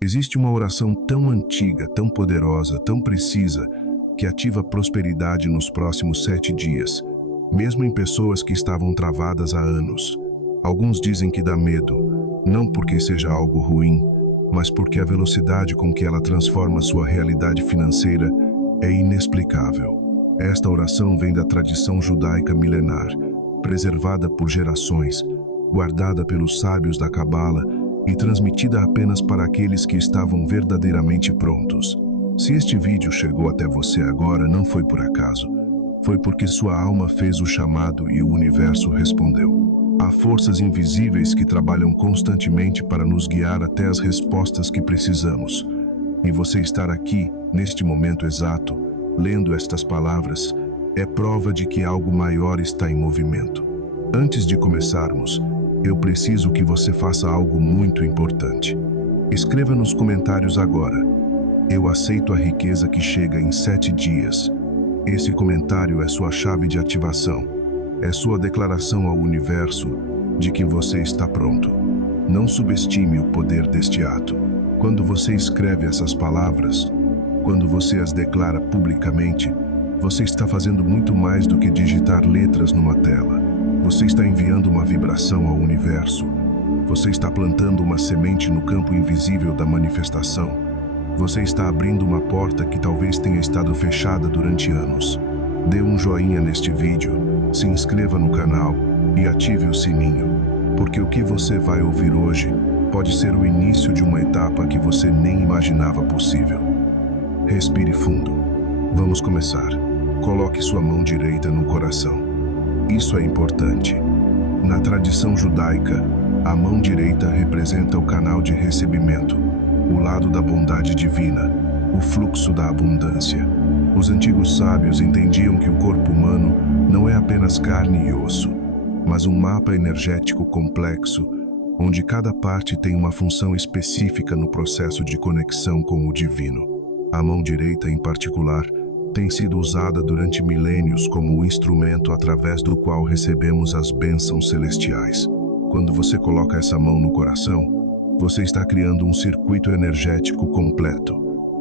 Existe uma oração tão antiga, tão poderosa, tão precisa, que ativa a prosperidade nos próximos 7 dias, mesmo em pessoas que estavam travadas há anos. Alguns dizem que dá medo, não porque seja algo ruim, mas porque a velocidade com que ela transforma sua realidade financeira é inexplicável. Esta oração vem da tradição judaica milenar, preservada por gerações, guardada pelos sábios da Cabala e transmitida apenas para aqueles que estavam verdadeiramente prontos. Se este vídeo chegou até você agora, não foi por acaso. Foi porque sua alma fez o chamado e o universo respondeu. Há forças invisíveis que trabalham constantemente para nos guiar até as respostas que precisamos. E você estar aqui, neste momento exato, lendo estas palavras, é prova de que algo maior está em movimento. Antes de começarmos, eu preciso que você faça algo muito importante. Escreva nos comentários agora: eu aceito a riqueza que chega em 7 dias. Esse comentário é sua chave de ativação. É sua declaração ao universo de que você está pronto. Não subestime o poder deste ato. Quando você escreve essas palavras, quando você as declara publicamente, você está fazendo muito mais do que digitar letras numa tela. Você está enviando uma vibração ao universo. Você está plantando uma semente no campo invisível da manifestação. Você está abrindo uma porta que talvez tenha estado fechada durante anos. Dê um joinha neste vídeo, se inscreva no canal e ative o sininho, porque o que você vai ouvir hoje pode ser o início de uma etapa que você nem imaginava possível. Respire fundo. Vamos começar. Coloque sua mão direita no coração. Isso é importante. Na tradição judaica, a mão direita representa o canal de recebimento, o lado da bondade divina, o fluxo da abundância. Os antigos sábios entendiam que o corpo humano não é apenas carne e osso, mas um mapa energético complexo, onde cada parte tem uma função específica no processo de conexão com o divino. A mão direita, em particular, tem sido usada durante milênios como o instrumento através do qual recebemos as bênçãos celestiais. Quando você coloca essa mão no coração, você está criando um circuito energético completo,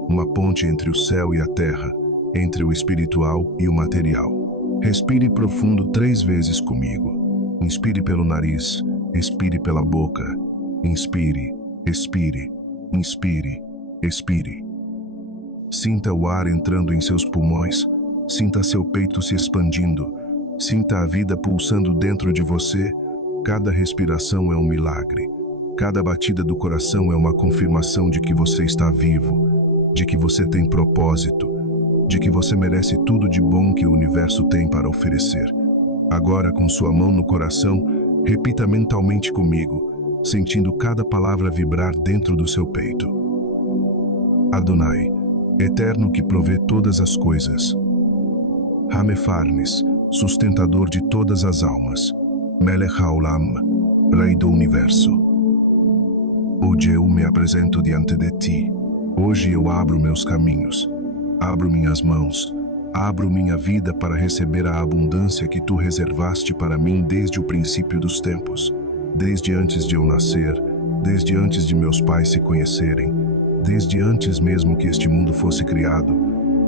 uma ponte entre o céu e a terra, entre o espiritual e o material. Respire profundo 3 vezes comigo. Inspire pelo nariz, expire pela boca. Inspire, expire, inspire, expire. Sinta o ar entrando em seus pulmões, sinta seu peito se expandindo, sinta a vida pulsando dentro de você. Cada respiração é um milagre. Cada batida do coração é uma confirmação de que você está vivo, de que você tem propósito, de que você merece tudo de bom que o universo tem para oferecer. Agora, com sua mão no coração, repita mentalmente comigo, sentindo cada palavra vibrar dentro do seu peito. Adonai, Eterno que provê todas as coisas. Hamefarnes, sustentador de todas as almas. Melech Haolam, Rei do Universo. Hoje eu me apresento diante de ti. Hoje eu abro meus caminhos, abro minhas mãos, abro minha vida para receber a abundância que tu reservaste para mim desde o princípio dos tempos, desde antes de eu nascer, desde antes de meus pais se conhecerem. Desde antes mesmo que este mundo fosse criado,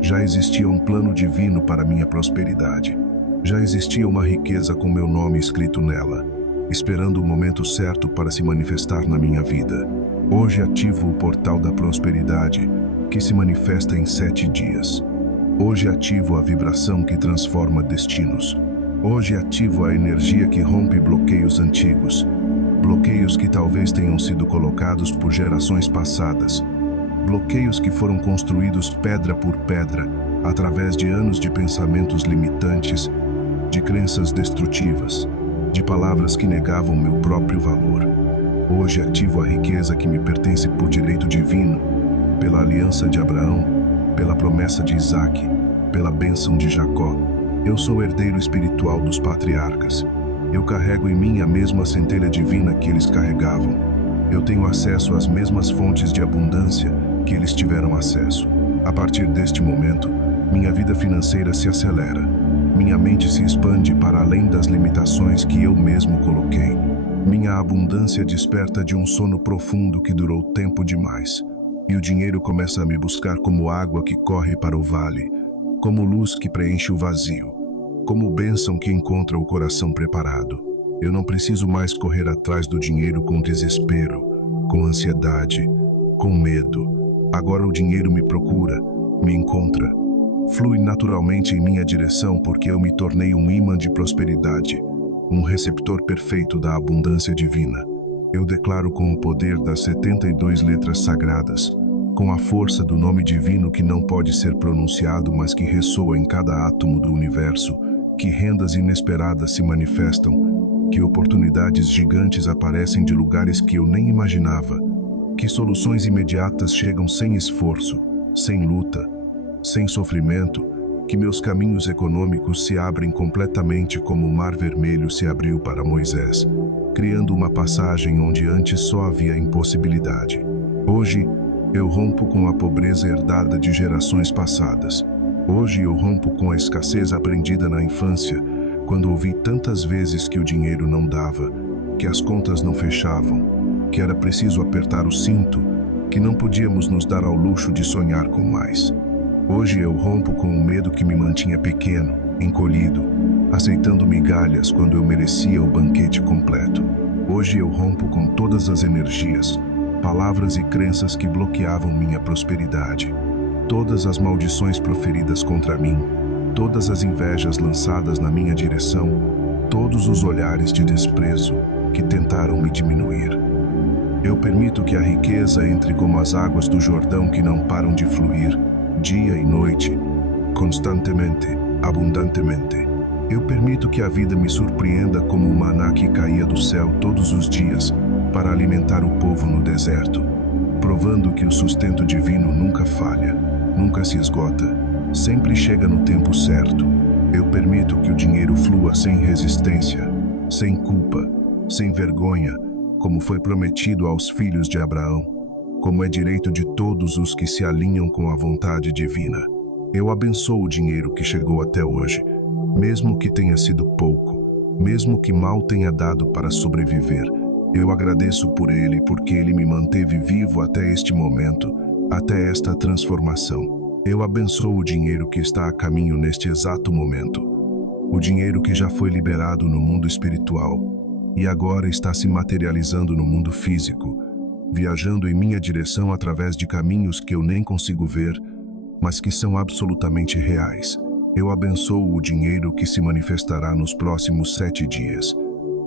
já existia um plano divino para minha prosperidade. Já existia uma riqueza com meu nome escrito nela, esperando o momento certo para se manifestar na minha vida. Hoje ativo o portal da prosperidade, que se manifesta em 7 dias. Hoje ativo a vibração que transforma destinos. Hoje ativo a energia que rompe bloqueios antigos, bloqueios que talvez tenham sido colocados por gerações passadas, bloqueios que foram construídos pedra por pedra, através de anos de pensamentos limitantes, de crenças destrutivas, de palavras que negavam meu próprio valor. Hoje ativo a riqueza que me pertence por direito divino, pela aliança de Abraão, pela promessa de Isaac, pela bênção de Jacó. Eu sou herdeiro espiritual dos patriarcas. Eu carrego em mim a mesma centelha divina que eles carregavam. Eu tenho acesso às mesmas fontes de abundância que eles tiveram acesso. A partir deste momento, minha vida financeira se acelera. Minha mente se expande para além das limitações que eu mesmo coloquei. Minha abundância desperta de um sono profundo que durou tempo demais. E o dinheiro começa a me buscar como água que corre para o vale, como luz que preenche o vazio, como bênção que encontra o coração preparado. Eu não preciso mais correr atrás do dinheiro com desespero, com ansiedade, com medo. Agora o dinheiro me procura, me encontra, flui naturalmente em minha direção porque eu me tornei um imã de prosperidade, um receptor perfeito da abundância divina. Eu declaro com o poder das 72 letras sagradas, com a força do nome divino que não pode ser pronunciado, mas que ressoa em cada átomo do universo, que rendas inesperadas se manifestam, que oportunidades gigantes aparecem de lugares que eu nem imaginava, que soluções imediatas chegam sem esforço, sem luta, sem sofrimento, que meus caminhos econômicos se abrem completamente como o Mar Vermelho se abriu para Moisés, criando uma passagem onde antes só havia impossibilidade. Hoje, eu rompo com a pobreza herdada de gerações passadas. Hoje eu rompo com a escassez aprendida na infância, quando ouvi tantas vezes que o dinheiro não dava, que as contas não fechavam, que era preciso apertar o cinto, que não podíamos nos dar ao luxo de sonhar com mais. Hoje eu rompo com o medo que me mantinha pequeno, encolhido, aceitando migalhas quando eu merecia o banquete completo. Hoje eu rompo com todas as energias, palavras e crenças que bloqueavam minha prosperidade. Todas as maldições proferidas contra mim, todas as invejas lançadas na minha direção, todos os olhares de desprezo que tentaram me diminuir. Eu permito que a riqueza entre como as águas do Jordão que não param de fluir, dia e noite, constantemente, abundantemente. Eu permito que a vida me surpreenda como o maná que caía do céu todos os dias para alimentar o povo no deserto, provando que o sustento divino nunca falha, nunca se esgota, sempre chega no tempo certo. Eu permito que o dinheiro flua sem resistência, sem culpa, sem vergonha, como foi prometido aos filhos de Abraão, como é direito de todos os que se alinham com a vontade divina. Eu abençoo o dinheiro que chegou até hoje, mesmo que tenha sido pouco, mesmo que mal tenha dado para sobreviver. Eu agradeço por ele porque ele me manteve vivo até este momento, até esta transformação. Eu abençoo o dinheiro que está a caminho neste exato momento, o dinheiro que já foi liberado no mundo espiritual e agora está se materializando no mundo físico, viajando em minha direção através de caminhos que eu nem consigo ver, mas que são absolutamente reais. Eu abençoo o dinheiro que se manifestará nos próximos 7 dias,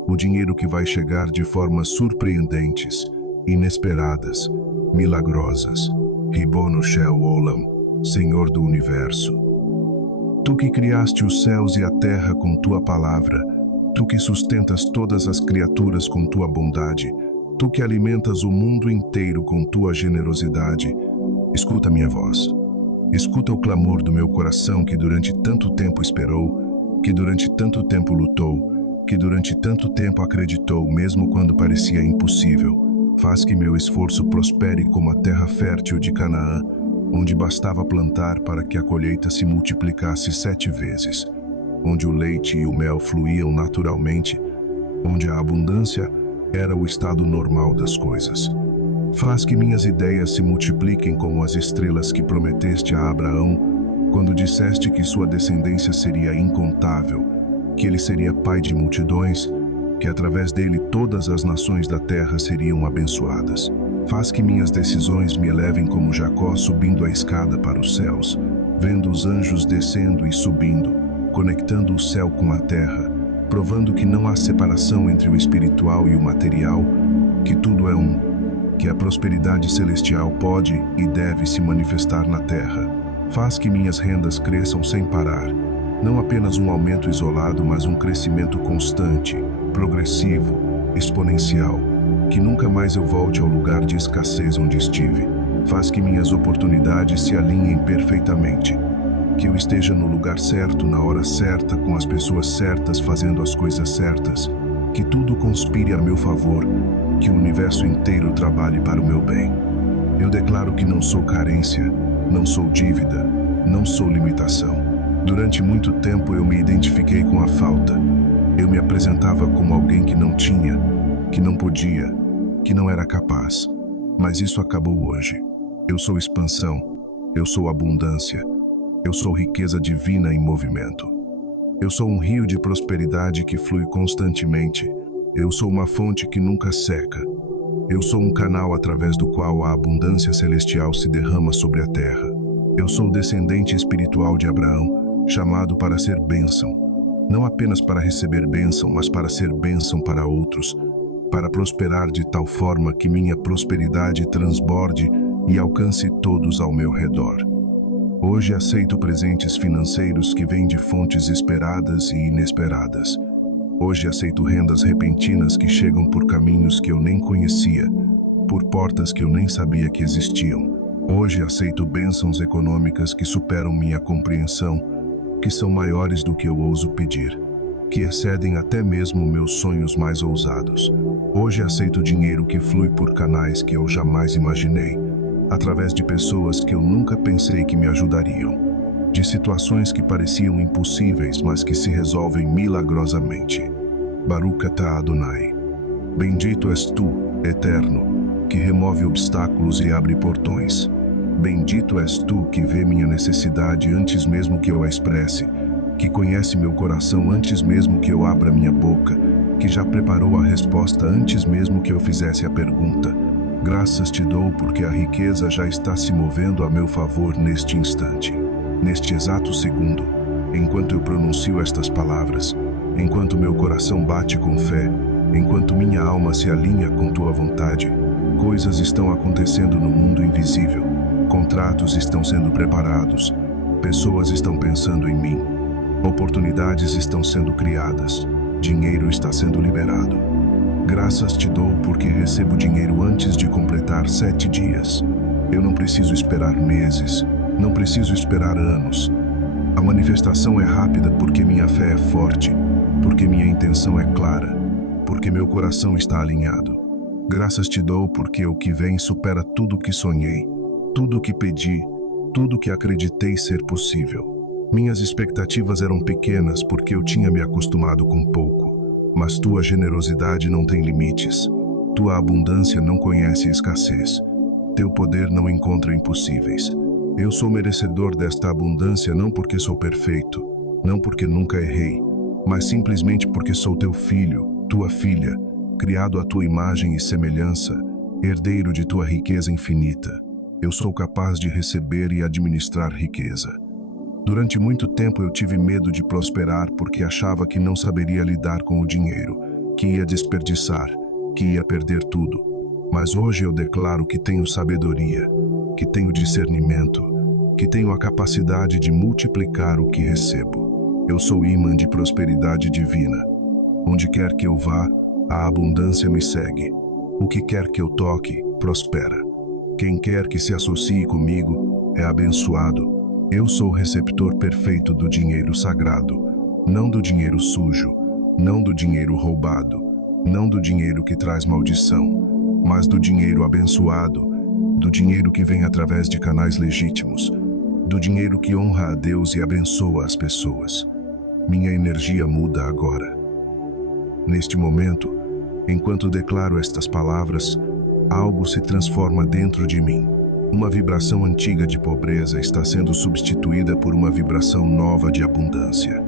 o dinheiro que vai chegar de formas surpreendentes, inesperadas, milagrosas. Ribono Shel Olam, Senhor do Universo. Tu que criaste os céus e a terra com tua palavra, tu que sustentas todas as criaturas com tua bondade, tu que alimentas o mundo inteiro com tua generosidade, escuta minha voz. Escuta o clamor do meu coração que durante tanto tempo esperou, que durante tanto tempo lutou, que durante tanto tempo acreditou, mesmo quando parecia impossível. Faz que meu esforço prospere como a terra fértil de Canaã, onde bastava plantar para que a colheita se multiplicasse 7 vezes, onde o leite e o mel fluíam naturalmente, onde a abundância era o estado normal das coisas. Faz que minhas ideias se multipliquem como as estrelas que prometeste a Abraão, quando disseste que sua descendência seria incontável, que ele seria pai de multidões, que através dele todas as nações da terra seriam abençoadas. Faz que minhas decisões me elevem como Jacó subindo a escada para os céus, vendo os anjos descendo e subindo, conectando o céu com a terra, provando que não há separação entre o espiritual e o material, que tudo é um, que a prosperidade celestial pode e deve se manifestar na terra. Faz que minhas rendas cresçam sem parar, não apenas um aumento isolado, mas um crescimento constante, progressivo, exponencial, que nunca mais eu volte ao lugar de escassez onde estive. Faz que minhas oportunidades se alinhem perfeitamente, que eu esteja no lugar certo, na hora certa, com as pessoas certas, fazendo as coisas certas, que tudo conspire a meu favor, que o universo inteiro trabalhe para o meu bem. Eu declaro que não sou carência, não sou dívida, não sou limitação. Durante muito tempo eu me identifiquei com a falta. Eu me apresentava como alguém que não tinha, que não podia, que não era capaz. Mas isso acabou hoje. Eu sou expansão. Eu sou abundância. Eu sou riqueza divina em movimento. Eu sou um rio de prosperidade que flui constantemente. Eu sou uma fonte que nunca seca. Eu sou um canal através do qual a abundância celestial se derrama sobre a terra. Eu sou descendente espiritual de Abraão, chamado para ser bênção. Não apenas para receber bênção, mas para ser bênção para outros, para prosperar de tal forma que minha prosperidade transborde e alcance todos ao meu redor. Hoje aceito presentes financeiros que vêm de fontes esperadas e inesperadas. Hoje aceito rendas repentinas que chegam por caminhos que eu nem conhecia, por portas que eu nem sabia que existiam. Hoje aceito bênçãos econômicas que superam minha compreensão, que são maiores do que eu ouso pedir, que excedem até mesmo meus sonhos mais ousados. Hoje aceito dinheiro que flui por canais que eu jamais imaginei, através de pessoas que eu nunca pensei que me ajudariam, de situações que pareciam impossíveis, mas que se resolvem milagrosamente. Baruch atah Adonai. Bendito és tu, Eterno, que remove obstáculos e abre portões. Bendito és tu que vê minha necessidade antes mesmo que eu a expresse, que conhece meu coração antes mesmo que eu abra minha boca, que já preparou a resposta antes mesmo que eu fizesse a pergunta. Graças te dou porque a riqueza já está se movendo a meu favor neste instante, neste exato segundo, enquanto eu pronuncio estas palavras, enquanto meu coração bate com fé, enquanto minha alma se alinha com tua vontade. Coisas estão acontecendo no mundo invisível, contratos estão sendo preparados, pessoas estão pensando em mim, oportunidades estão sendo criadas, dinheiro está sendo liberado. Graças te dou porque recebo dinheiro antes de completar 7 dias. Eu não preciso esperar meses, não preciso esperar anos. A manifestação é rápida porque minha fé é forte, porque minha intenção é clara, porque meu coração está alinhado. Graças te dou porque o que vem supera tudo o que sonhei, tudo o que pedi, tudo o que acreditei ser possível. Minhas expectativas eram pequenas porque eu tinha me acostumado com pouco. Mas tua generosidade não tem limites, tua abundância não conhece escassez, teu poder não encontra impossíveis. Eu sou merecedor desta abundância não porque sou perfeito, não porque nunca errei, mas simplesmente porque sou teu filho, tua filha, criado à tua imagem e semelhança, herdeiro de tua riqueza infinita. Eu sou capaz de receber e administrar riqueza. Durante muito tempo eu tive medo de prosperar porque achava que não saberia lidar com o dinheiro, que ia desperdiçar, que ia perder tudo. Mas hoje eu declaro que tenho sabedoria, que tenho discernimento, que tenho a capacidade de multiplicar o que recebo. Eu sou imã de prosperidade divina. Onde quer que eu vá, a abundância me segue. O que quer que eu toque, prospera. Quem quer que se associe comigo é abençoado. Eu sou o receptor perfeito do dinheiro sagrado, não do dinheiro sujo, não do dinheiro roubado, não do dinheiro que traz maldição, mas do dinheiro abençoado, do dinheiro que vem através de canais legítimos, do dinheiro que honra a Deus e abençoa as pessoas. Minha energia muda agora. Neste momento, enquanto declaro estas palavras, algo se transforma dentro de mim. Uma vibração antiga de pobreza está sendo substituída por uma vibração nova de abundância.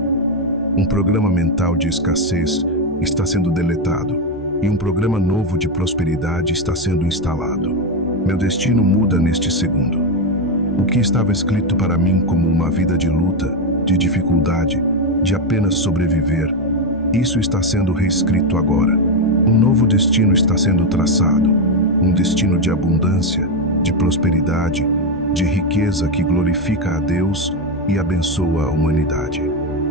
Um programa mental de escassez está sendo deletado e um programa novo de prosperidade está sendo instalado. Meu destino muda neste segundo. O que estava escrito para mim como uma vida de luta, de dificuldade, de apenas sobreviver, isso está sendo reescrito agora. Um novo destino está sendo traçado, um destino de abundância, de prosperidade, de riqueza que glorifica a Deus e abençoa a humanidade.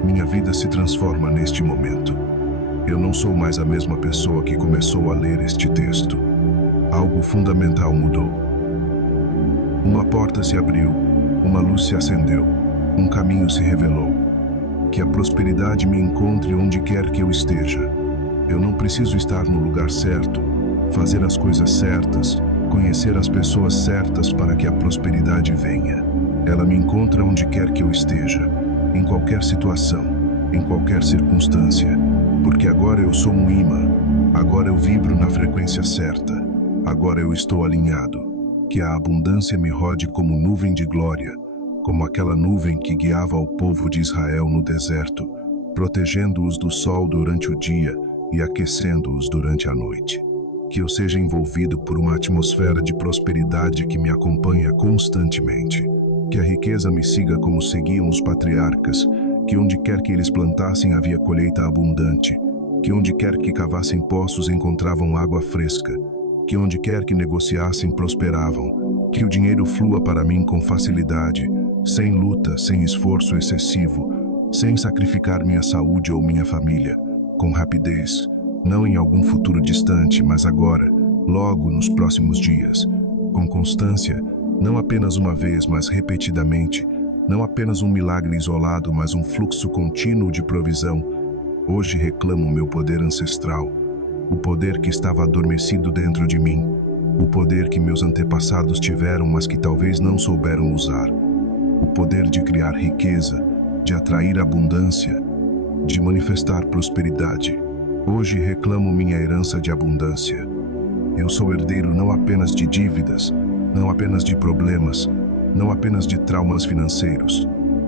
Minha vida se transforma neste momento. Eu não sou mais a mesma pessoa que começou a ler este texto. Algo fundamental mudou. Uma porta se abriu, uma luz se acendeu, um caminho se revelou. Que a prosperidade me encontre onde quer que eu esteja. Eu não preciso estar no lugar certo, fazer as coisas certas, conhecer as pessoas certas para que a prosperidade venha. Ela me encontra onde quer que eu esteja, em qualquer situação, em qualquer circunstância, porque agora eu sou um imã, agora eu vibro na frequência certa, agora eu estou alinhado. que a abundância me rode como nuvem de glória, como aquela nuvem que guiava o povo de Israel no deserto, protegendo-os do sol durante o dia e aquecendo-os durante a noite. Que eu seja envolvido por uma atmosfera de prosperidade que me acompanha constantemente. Que a riqueza me siga como seguiam os patriarcas, que onde quer que eles plantassem havia colheita abundante, que onde quer que cavassem poços encontravam água fresca, que onde quer que negociassem prosperavam, que o dinheiro flua para mim com facilidade, sem luta, sem esforço excessivo, sem sacrificar minha saúde ou minha família, com rapidez, não em algum futuro distante, mas agora, logo nos próximos dias, com constância, não apenas uma vez, mas repetidamente, não apenas um milagre isolado, mas um fluxo contínuo de provisão. Hoje reclamo meu poder ancestral, o poder que estava adormecido dentro de mim, o poder que meus antepassados tiveram, mas que talvez não souberam usar, o poder de criar riqueza, de atrair abundância, de manifestar prosperidade. Hoje reclamo minha herança de abundância. Eu sou herdeiro não apenas de dívidas, não apenas de problemas, não apenas de traumas financeiros,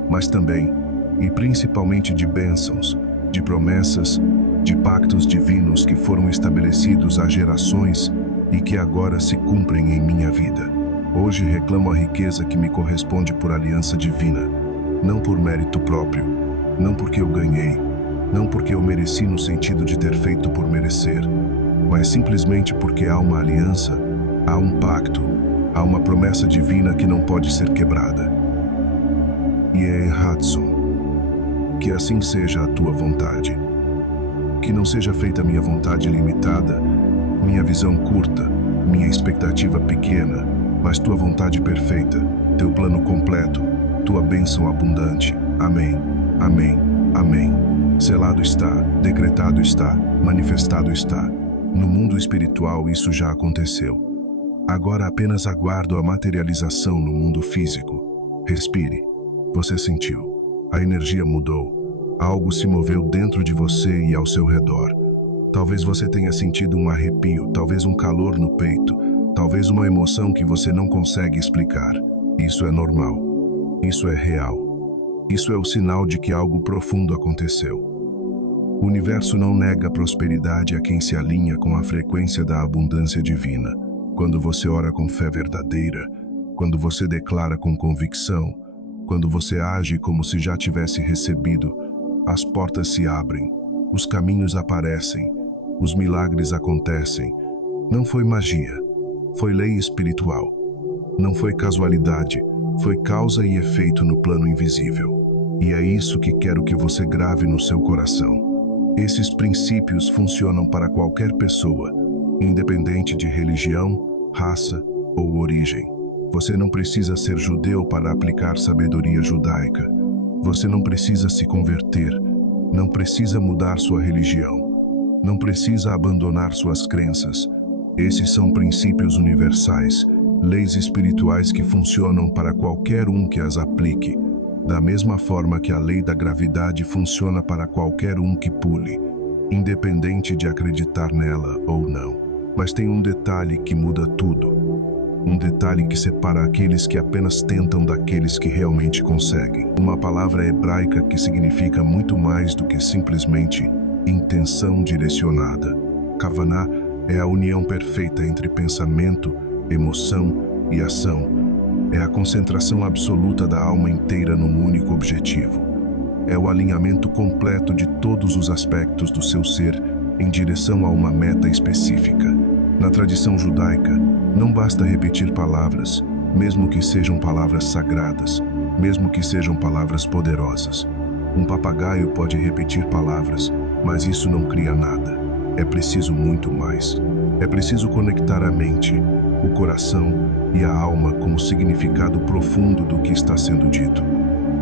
mas também, e principalmente de bênçãos, de promessas, de pactos divinos que foram estabelecidos há gerações e que agora se cumprem em minha vida. Hoje reclamo a riqueza que me corresponde por aliança divina, não por mérito próprio, não porque eu ganhei, não porque eu mereci no sentido de ter feito por merecer, mas simplesmente porque há uma aliança, há um pacto, há uma promessa divina que não pode ser quebrada. Yeh Hatson. Que assim seja a tua vontade. Que não seja feita minha vontade limitada, minha visão curta, minha expectativa pequena, mas tua vontade perfeita, teu plano completo, tua bênção abundante. Amém, amém, amém. Selado está, decretado está, manifestado está. No mundo espiritual isso já aconteceu. Agora apenas aguardo a materialização no mundo físico. Respire. Você sentiu. A energia mudou. Algo se moveu dentro de você e ao seu redor. Talvez você tenha sentido um arrepio, talvez um calor no peito, talvez uma emoção que você não consegue explicar. Isso é normal. Isso é real. Isso é o sinal de que algo profundo aconteceu. O universo não nega prosperidade a quem se alinha com a frequência da abundância divina. Quando você ora com fé verdadeira, quando você declara com convicção, quando você age como se já tivesse recebido, as portas se abrem, os caminhos aparecem, os milagres acontecem. Não foi magia, foi lei espiritual. Não foi casualidade, foi causa e efeito no plano invisível. E é isso que quero que você grave no seu coração. Esses princípios funcionam para qualquer pessoa, independente de religião, raça ou origem. Você não precisa ser judeu para aplicar sabedoria judaica. Você não precisa se converter, não precisa mudar sua religião, não precisa abandonar suas crenças. Esses são princípios universais, leis espirituais que funcionam para qualquer um que as aplique, da mesma forma que a lei da gravidade funciona para qualquer um que pule, independente de acreditar nela ou não. Mas tem um detalhe que muda tudo. Um detalhe que separa aqueles que apenas tentam daqueles que realmente conseguem. Uma palavra hebraica que significa muito mais do que simplesmente intenção direcionada. Kavaná é a união perfeita entre pensamento, emoção e ação. É a concentração absoluta da alma inteira num único objetivo. É o alinhamento completo de todos os aspectos do seu ser em direção a uma meta específica. Na tradição judaica, não basta repetir palavras, mesmo que sejam palavras sagradas, mesmo que sejam palavras poderosas. Um papagaio pode repetir palavras, mas isso não cria nada. É preciso muito mais. É preciso conectar a mente, o coração e a alma com o significado profundo do que está sendo dito.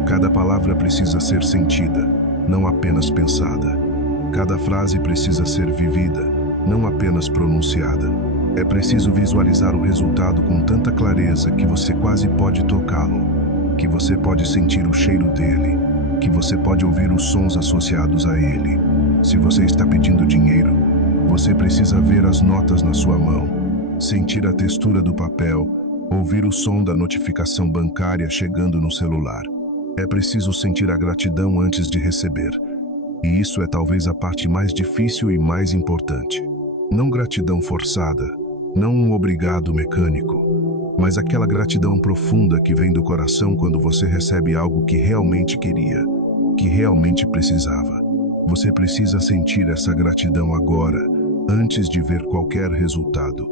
Cada palavra precisa ser sentida, não apenas pensada. Cada frase precisa ser vivida, não apenas pronunciada. É preciso visualizar o resultado com tanta clareza que você quase pode tocá-lo, que você pode sentir o cheiro dele, que você pode ouvir os sons associados a ele. Se você está pedindo dinheiro, você precisa ver as notas na sua mão, sentir a textura do papel, Ouvir o som da notificação bancária chegando no celular. É preciso sentir a gratidão antes de receber. E isso é talvez a parte mais difícil e mais importante. Não gratidão forçada, não um obrigado mecânico, mas aquela gratidão profunda que vem do coração quando você recebe algo que realmente queria, que realmente precisava. Você precisa sentir essa gratidão agora, antes de ver qualquer resultado,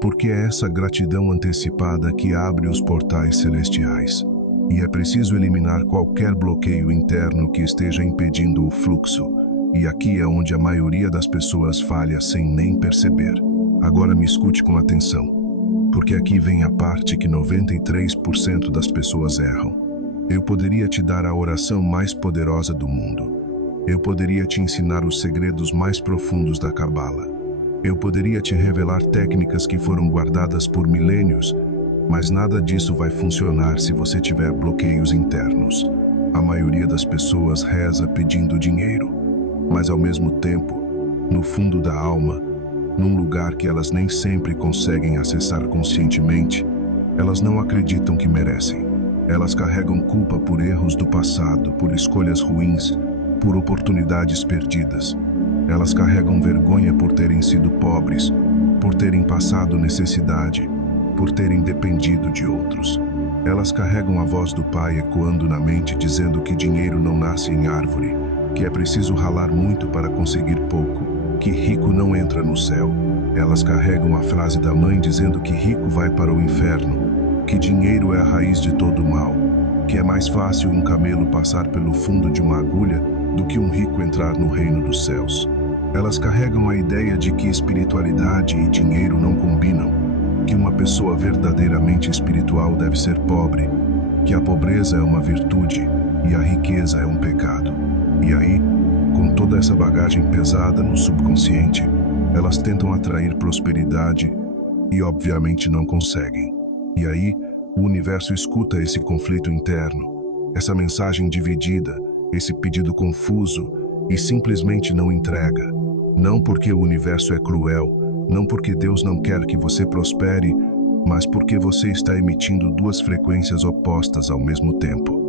porque é essa gratidão antecipada que abre os portais celestiais. E é preciso eliminar qualquer bloqueio interno que esteja impedindo o fluxo. E aqui é onde a maioria das pessoas falha sem nem perceber. Agora me escute com atenção, porque aqui vem a parte que 93% das pessoas erram. Eu poderia te dar a oração mais poderosa do mundo. Eu poderia te ensinar os segredos mais profundos da Cabala. Eu poderia te revelar técnicas que foram guardadas por milênios, mas nada disso vai funcionar se você tiver bloqueios internos. A maioria das pessoas reza pedindo dinheiro, mas ao mesmo tempo, no fundo da alma, num lugar que elas nem sempre conseguem acessar conscientemente, elas não acreditam que merecem. Elas carregam culpa por erros do passado, por escolhas ruins, por oportunidades perdidas. Elas carregam vergonha por terem sido pobres, por terem passado necessidade, por terem dependido de outros. Elas carregam a voz do pai ecoando na mente dizendo que dinheiro não nasce em árvore, que é preciso ralar muito para conseguir pouco, que rico não entra no céu. Elas carregam a frase da mãe dizendo que rico vai para o inferno, que dinheiro é a raiz de todo o mal, que é mais fácil um camelo passar pelo fundo de uma agulha do que um rico entrar no reino dos céus. Elas carregam a ideia de que espiritualidade e dinheiro não combinam, que uma pessoa verdadeiramente espiritual deve ser pobre, que a pobreza é uma virtude e a riqueza é um pecado. E aí, com toda essa bagagem pesada no subconsciente, elas tentam atrair prosperidade e obviamente não conseguem. E aí, o universo escuta esse conflito interno, essa mensagem dividida, esse pedido confuso e simplesmente não entrega. Não porque o universo é cruel, não porque Deus não quer que você prospere, mas porque você está emitindo duas frequências opostas ao mesmo tempo.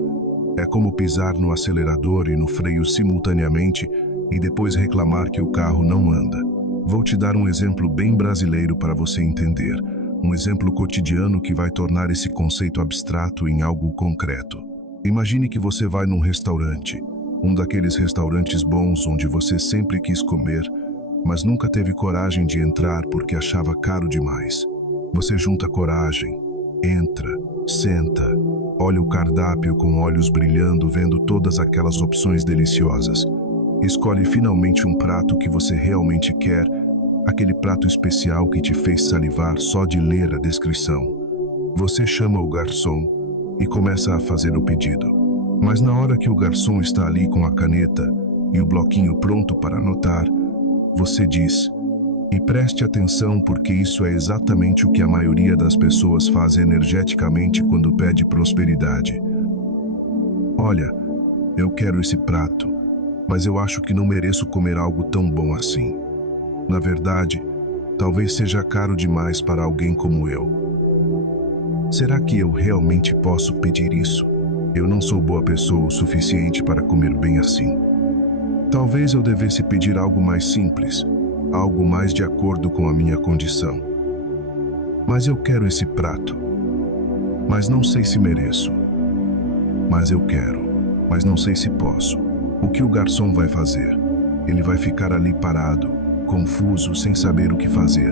É como pisar no acelerador e no freio simultaneamente e depois reclamar que o carro não anda. Vou te dar um exemplo bem brasileiro para você entender, um exemplo cotidiano que vai tornar esse conceito abstrato em algo concreto. Imagine que você vai num restaurante, um daqueles restaurantes bons onde você sempre quis comer, mas nunca teve coragem de entrar porque achava caro demais. Você junta coragem, entra, senta, olha o cardápio com olhos brilhando vendo todas aquelas opções deliciosas. Escolhe finalmente um prato que você realmente quer, aquele prato especial que te fez salivar só de ler a descrição. Você chama o garçom e começa a fazer o pedido. Mas na hora que o garçom está ali com a caneta e o bloquinho pronto para anotar, você diz: e preste atenção porque isso é exatamente o que a maioria das pessoas faz energeticamente quando pede prosperidade. Olha, eu quero esse prato, mas eu acho que não mereço comer algo tão bom assim. Na verdade, talvez seja caro demais para alguém como eu. Será que eu realmente posso pedir isso? Eu não sou boa pessoa o suficiente para comer bem assim. Talvez eu devesse pedir algo mais simples, algo mais de acordo com a minha condição. Mas eu quero esse prato. Mas não sei se mereço. Mas eu quero. Mas não sei se posso. O que o garçom vai fazer? Ele vai ficar ali parado, confuso, sem saber o que fazer,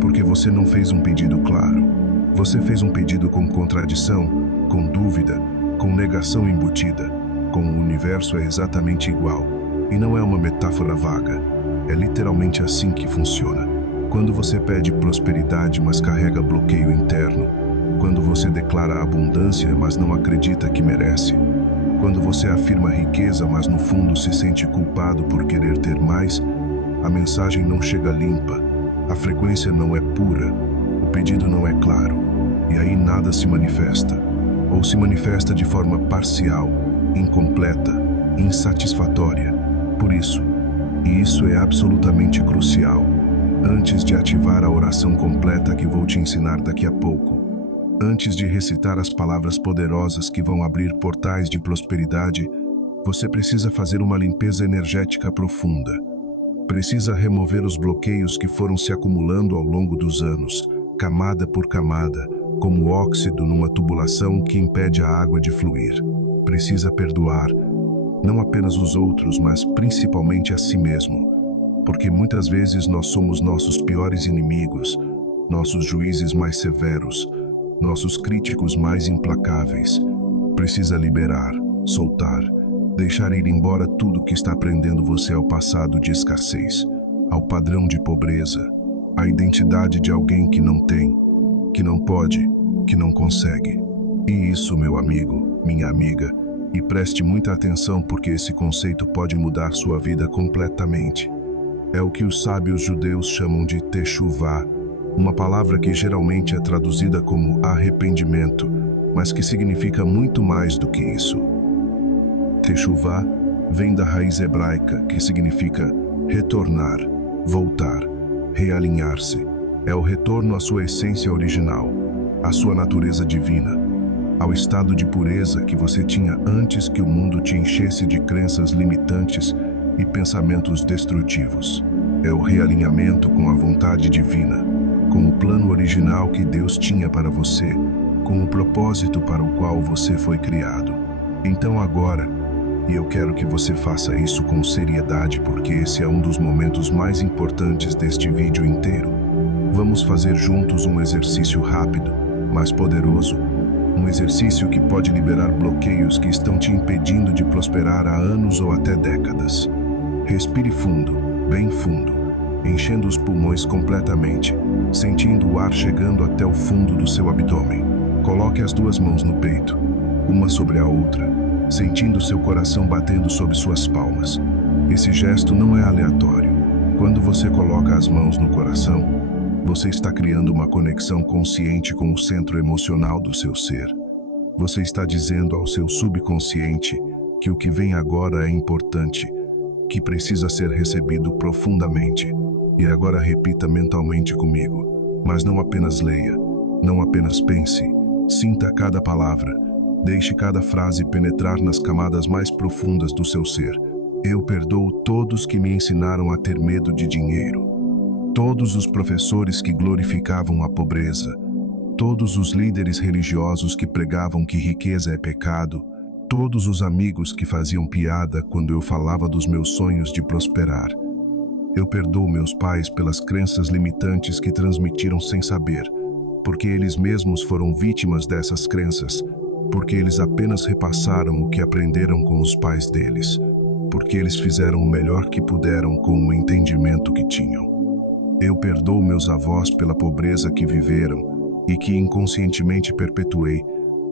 porque você não fez um pedido claro. Você fez um pedido com contradição, com dúvida, com negação embutida. Com o universo é exatamente igual. E não é uma metáfora vaga. É literalmente assim que funciona. Quando você pede prosperidade, mas carrega bloqueio interno. Quando você declara abundância, mas não acredita que merece. Quando você afirma riqueza, mas no fundo se sente culpado por querer ter mais, a mensagem não chega limpa. A frequência não é pura. O pedido não é claro. E aí nada se manifesta. Ou se manifesta de forma parcial, incompleta, insatisfatória. Por isso, e isso é absolutamente crucial, antes de ativar a oração completa que vou te ensinar daqui a pouco, Antes de recitar as palavras poderosas que vão abrir portais de prosperidade, você precisa fazer uma limpeza energética profunda. Precisa remover os bloqueios que foram se acumulando ao longo dos anos, camada por camada, como óxido numa tubulação que impede a água de fluir. Precisa perdoar, não apenas os outros, mas principalmente a si mesmo, porque muitas vezes nós somos nossos piores inimigos, nossos juízes mais severos, nossos críticos mais implacáveis. Precisa liberar, soltar, deixar ir embora tudo que está prendendo você ao passado de escassez, ao padrão de pobreza, à identidade de alguém que não tem, que não pode, que não consegue. E isso, meu amigo, minha amiga, e preste muita atenção porque esse conceito pode mudar sua vida completamente. É o que os sábios judeus chamam de Teshuvá, uma palavra que geralmente é traduzida como arrependimento, mas que significa muito mais do que isso. Teshuvá vem da raiz hebraica, que significa retornar, voltar, realinhar-se. É o retorno à sua essência original, à sua natureza divina, ao estado de pureza que você tinha antes que o mundo te enchesse de crenças limitantes e pensamentos destrutivos. É o realinhamento com a vontade divina, com o plano original que Deus tinha para você, com o propósito para o qual você foi criado. Então agora, e eu quero que você faça isso com seriedade porque esse é um dos momentos mais importantes deste vídeo inteiro, vamos fazer juntos um exercício rápido, mas poderoso, um exercício que pode liberar bloqueios que estão te impedindo de prosperar há anos ou até décadas. Respire fundo, bem fundo, enchendo os pulmões completamente, sentindo o ar chegando até o fundo do seu abdômen. Coloque as duas mãos no peito, uma sobre a outra, sentindo seu coração batendo sobre suas palmas. Esse gesto não é aleatório. Quando você coloca as mãos no coração, você está criando uma conexão consciente com o centro emocional do seu ser. Você está dizendo ao seu subconsciente que o que vem agora é importante, que precisa ser recebido profundamente. E agora repita mentalmente comigo, mas não apenas leia, não apenas pense, sinta cada palavra, deixe cada frase penetrar nas camadas mais profundas do seu ser. Eu perdoo todos que me ensinaram a ter medo de dinheiro, todos os professores que glorificavam a pobreza, todos os líderes religiosos que pregavam que riqueza é pecado, todos os amigos que faziam piada quando eu falava dos meus sonhos de prosperar. Eu perdoo meus pais pelas crenças limitantes que transmitiram sem saber, porque eles mesmos foram vítimas dessas crenças, porque eles apenas repassaram o que aprenderam com os pais deles, porque eles fizeram o melhor que puderam com o entendimento que tinham. Eu perdoo meus avós pela pobreza que viveram e que inconscientemente perpetuei,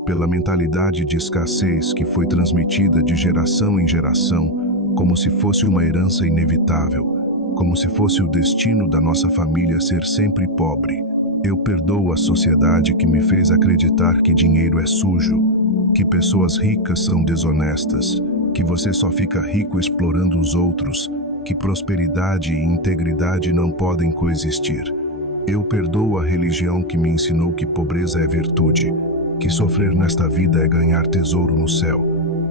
pela mentalidade de escassez que foi transmitida de geração em geração, como se fosse uma herança inevitável, como se fosse o destino da nossa família ser sempre pobre. Eu perdoo a sociedade que me fez acreditar que dinheiro é sujo, que pessoas ricas são desonestas, que você só fica rico explorando os outros, que prosperidade e integridade não podem coexistir. Eu perdoo a religião que me ensinou que pobreza é virtude, que sofrer nesta vida é ganhar tesouro no céu,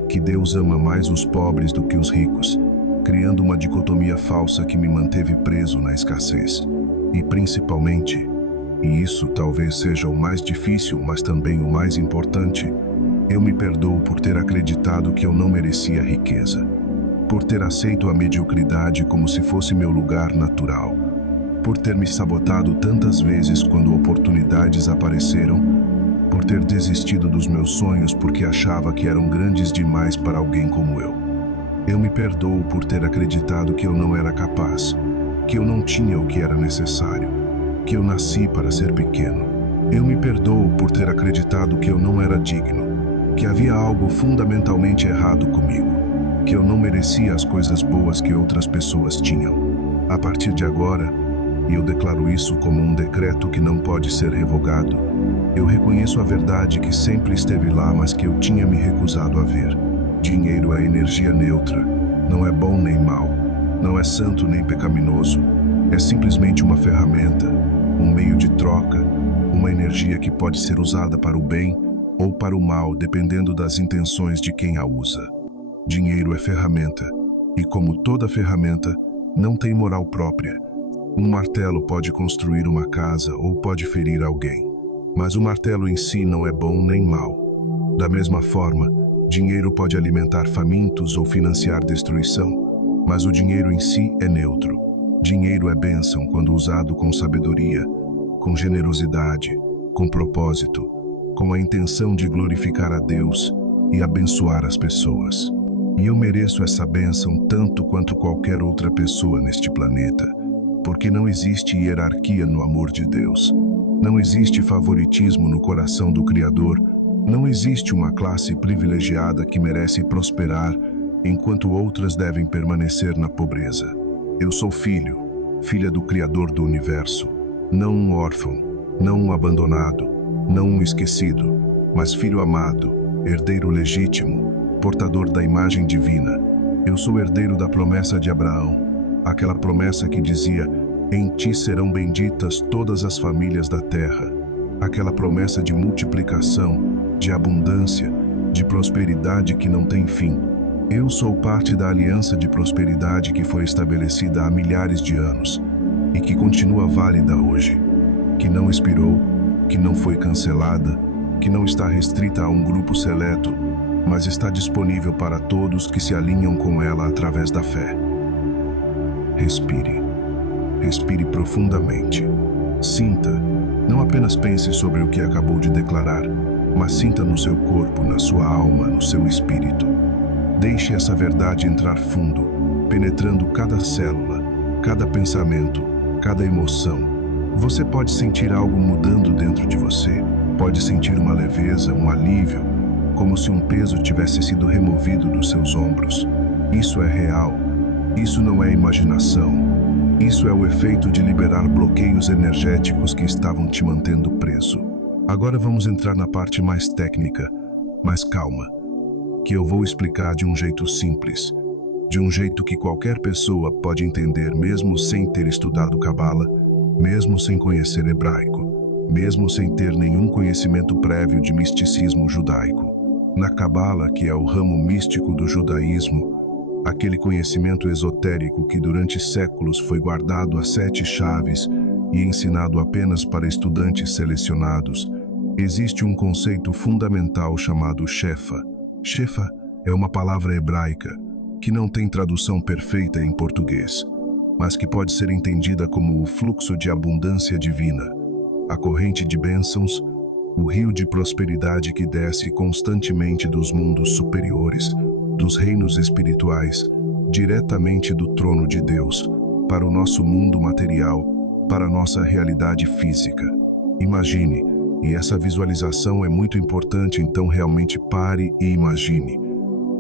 que Deus ama mais os pobres do que os ricos, criando uma dicotomia falsa que me manteve preso na escassez. E principalmente, e isso talvez seja o mais difícil, mas também o mais importante, eu me perdoo por ter acreditado que eu não merecia riqueza, por ter aceito a mediocridade como se fosse meu lugar natural, por ter me sabotado tantas vezes quando oportunidades apareceram, por ter desistido dos meus sonhos porque achava que eram grandes demais para alguém como eu. Eu me perdoo por ter acreditado que eu não era capaz, que eu não tinha o que era necessário, que eu nasci para ser pequeno. Eu me perdoo por ter acreditado que eu não era digno, que havia algo fundamentalmente errado comigo, que eu não merecia as coisas boas que outras pessoas tinham. A partir de agora, e eu declaro isso como um decreto que não pode ser revogado, eu reconheço a verdade que sempre esteve lá, mas que eu tinha me recusado a ver. Dinheiro é energia neutra, não é bom nem mal, não é santo nem pecaminoso, é simplesmente uma ferramenta, um meio de troca, uma energia que pode ser usada para o bem ou para o mal, dependendo das intenções de quem a usa. Dinheiro é ferramenta, e como toda ferramenta, não tem moral própria. Um martelo pode construir uma casa ou pode ferir alguém, mas o martelo em si não é bom nem mau. Da mesma forma, dinheiro pode alimentar famintos ou financiar destruição, mas o dinheiro em si é neutro. Dinheiro é bênção quando usado com sabedoria, com generosidade, com propósito, com a intenção de glorificar a Deus e abençoar as pessoas. E eu mereço essa bênção tanto quanto qualquer outra pessoa neste planeta, porque não existe hierarquia no amor de Deus. Não existe favoritismo no coração do Criador. Não existe uma classe privilegiada que merece prosperar, enquanto outras devem permanecer na pobreza. Eu sou filha do Criador do Universo, não um órfão, não um abandonado, não um esquecido, mas filho amado, herdeiro legítimo, portador da imagem divina. Eu sou herdeiro da promessa de Abraão, aquela promessa que dizia: em ti serão benditas todas as famílias da terra. Aquela promessa de multiplicação, de abundância, de prosperidade que não tem fim. Eu sou parte da aliança de prosperidade que foi estabelecida há milhares de anos e que continua válida hoje, que não expirou, que não foi cancelada, que não está restrita a um grupo seleto, mas está disponível para todos que se alinham com ela através da fé. Respire. Respire profundamente. Sinta. Não apenas pense sobre o que acabou de declarar, mas sinta no seu corpo, na sua alma, no seu espírito. Deixe essa verdade entrar fundo, penetrando cada célula, cada pensamento, cada emoção. Você pode sentir algo mudando dentro de você. Pode sentir uma leveza, um alívio, como se um peso tivesse sido removido dos seus ombros. Isso é real. Isso não é imaginação. Isso é o efeito de liberar bloqueios energéticos que estavam te mantendo preso. Agora vamos entrar na parte mais técnica, mais calma, que eu vou explicar de um jeito simples, de um jeito que qualquer pessoa pode entender mesmo sem ter estudado Cabala, mesmo sem conhecer hebraico, mesmo sem ter nenhum conhecimento prévio de misticismo judaico. Na Cabala, que é o ramo místico do judaísmo, aquele conhecimento esotérico que durante séculos foi guardado a 7 chaves e ensinado apenas para estudantes selecionados, existe um conceito fundamental chamado Shefa. Shefa é uma palavra hebraica que não tem tradução perfeita em português, mas que pode ser entendida como o fluxo de abundância divina, a corrente de bênçãos, o rio de prosperidade que desce constantemente dos mundos superiores, dos reinos espirituais, diretamente do trono de Deus, para o nosso mundo material, para a nossa realidade física. Imagine, e essa visualização é muito importante, então realmente pare e imagine.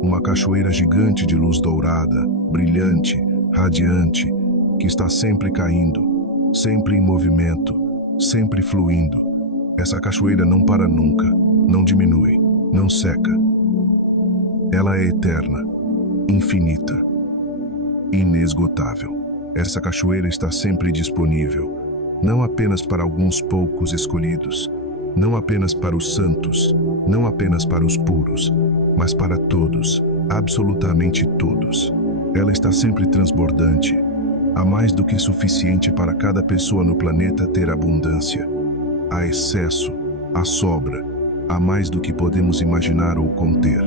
Uma cachoeira gigante de luz dourada, brilhante, radiante, que está sempre caindo, sempre em movimento, sempre fluindo. Essa cachoeira não para nunca, não diminui, não seca. Ela é eterna, infinita, inesgotável. Essa cachoeira está sempre disponível, não apenas para alguns poucos escolhidos, não apenas para os santos, não apenas para os puros, mas para todos, absolutamente todos. Ela está sempre transbordante. Há mais do que suficiente para cada pessoa no planeta ter abundância. Há excesso, há sobra, há mais do que podemos imaginar ou conter.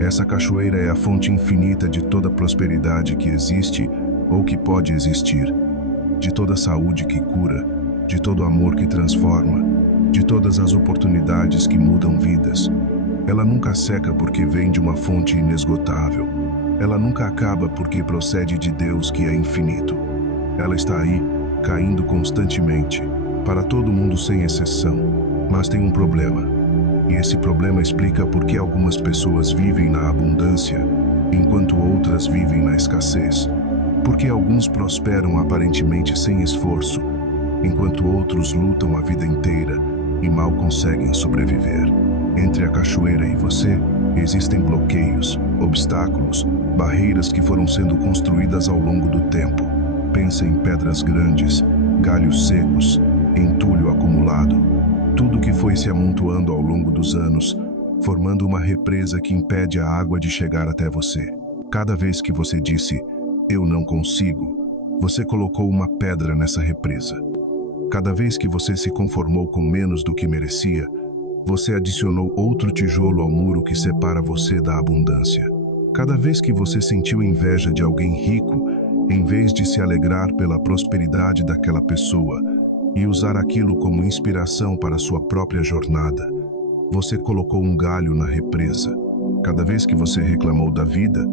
Essa cachoeira é a fonte infinita de toda prosperidade que existe ou que pode existir, de toda saúde que cura, de todo amor que transforma, de todas as oportunidades que mudam vidas. Ela nunca seca porque vem de uma fonte inesgotável. Ela nunca acaba porque procede de Deus que é infinito. Ela está aí, caindo constantemente, para todo mundo sem exceção. Mas tem um problema. E esse problema explica por que algumas pessoas vivem na abundância, enquanto outras vivem na escassez. Porque alguns prosperam aparentemente sem esforço, enquanto outros lutam a vida inteira e mal conseguem sobreviver. Entre a cachoeira e você, existem bloqueios, obstáculos, barreiras que foram sendo construídas ao longo do tempo. Pensa em pedras grandes, galhos secos, entulho acumulado. Tudo que foi se amontoando ao longo dos anos, formando uma represa que impede a água de chegar até você. Cada vez que você disse, "Eu não consigo", você colocou uma pedra nessa represa. Cada vez que você se conformou com menos do que merecia, você adicionou outro tijolo ao muro que separa você da abundância. Cada vez que você sentiu inveja de alguém rico, em vez de se alegrar pela prosperidade daquela pessoa e usar aquilo como inspiração para sua própria jornada, você colocou um galho na represa. Cada vez que você reclamou da vida,